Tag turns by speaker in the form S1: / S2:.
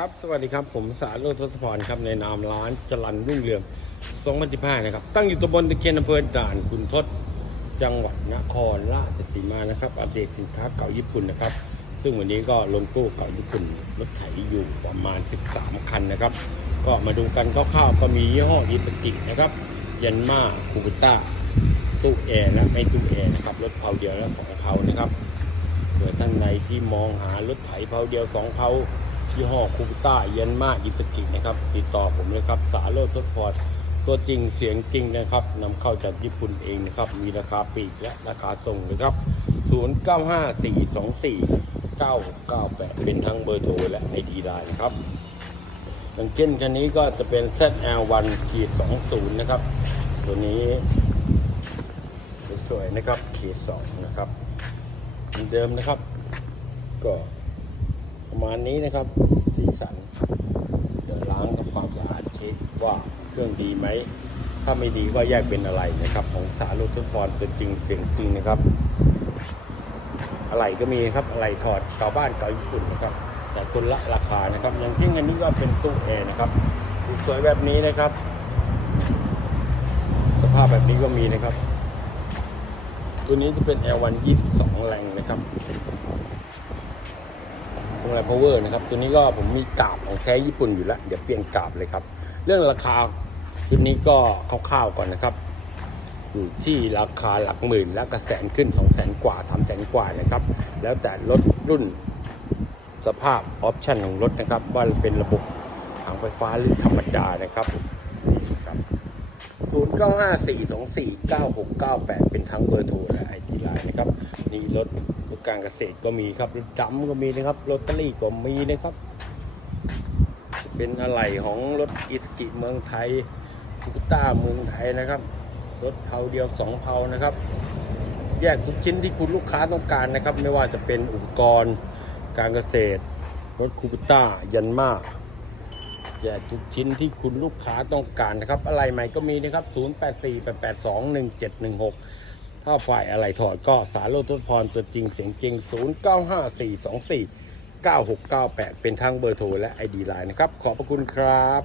S1: ครับ สวัสดีครับ ผมสารโรจน์ทศพรครับ ในนามร้านจรันรุ่งเรือง2015นะครับ ตั้งอยู่ตำบลตะเคียนอำเภอด่านคุณทศ จังหวัดนครราชสีมานะครับ อัปเดตสินค้าเก่าญี่ปุ่นนะครับ ซึ่งวันนี้ก็ลงตู้เก่าญี่ปุ่นรถไถอยู่ประมาณ 13 คันนะครับ ก็มาดูกันคร่าวๆก็มียี่ห้ออิตากินะครับ ยันมาคูบิต้า ตู้แอร์และไม่ตู้แอร์นะครับ รถเผาเดียวและสองเผานะครับเผื่อท่านใดที่มองหารถไถเผาเดียวสองเผา ยี่ห้อคูบิต้าเยนมาอิสกินะครับ ติดต่อผมเลยครับ สาโรทศพรตัวจริงเสียงจริงนะครับนำเข้าจากญี่ปุ่นเองนะครับ มีราคาปีกและราคาส่งนะครับ 0954249698 เป็นทั้งเบอร์โทรและไอดีไลน์ครับอย่างเช่นคันนี้ก็จะเป็น ZL1 ขีด20 นะครับ ตัวนี้สวยๆนะครับขีด2นะครับเหมือนเดิมนะครับ ก็ ประมาณนี้นะครับสีสันเดี๋ยวล้างทำความสะอาดเช็คว่าเครื่องดีไหม ถ้าไม่ดีก็แยกเป็นอะไรนะครับ ของสารุทุพรตัวจริงเสียงจริงนะครับ อะไรก็มีครับอะไรถอดเก่าบ้านเก่าญี่ปุ่นนะครับ แต่คนละราคานะครับ อย่างเช่นอันนี้ก็เป็นตู้แอร์นะครับสวยแบบนี้นะครับ สภาพแบบนี้ก็มีนะครับ ตัวนี้จะเป็น L1 22 แรงนะครับ พวงมาลัย power นะครับ ตัวนี้ก็ผมมีกาบของแท้ญี่ปุ่นอยู่แล้ว เดี๋ยวเปลี่ยนกาบเลยครับ เรื่องราคาชุดนี้ก็คร่าวๆก่อนนะครับอยู่ที่ราคาหลักหมื่นแล้วก็แสนขึ้น 2 0 0แสนกว่า 3 0 0แสนกว่านะครับ แล้วแต่รถรุ่นสภาพออปชันของรถนะครับ ว่าเป็นระบบทางไฟฟ้าหรือธรรมดานะครับ 0954249698 เป็นทั้งเบอร์โทรและไอทีไลน์นะครับ นี่รถรถการเกษตรก็มีครับ รถดำก็มีนะครับ รถตอรี่ก็มีนะครับ เป็นอะไรของรถอิสกิเมืองไทยคูต้าเมืองไทยนะครับ รถเผาเดียวสองเผานะครับ แยกทุกชิ้นที่คุณลูกค้าต้องการนะครับ ไม่ว่าจะเป็นอุปกรณ์การเกษตร รถคูปต้ายันมา แยกทุกชิ้นที่คุณลูกค้าต้องการนะครับ อะไรใหม่ก็มีนะครับ 0848821716 ถ้าฝ่ายอะไรถอดก็สารโลดทศพรตัวจริงเสียงจริง 0954249698 เป็นทั้งเบอร์โทรและ ID ไลน์นะครับ ขอบพระคุณครับ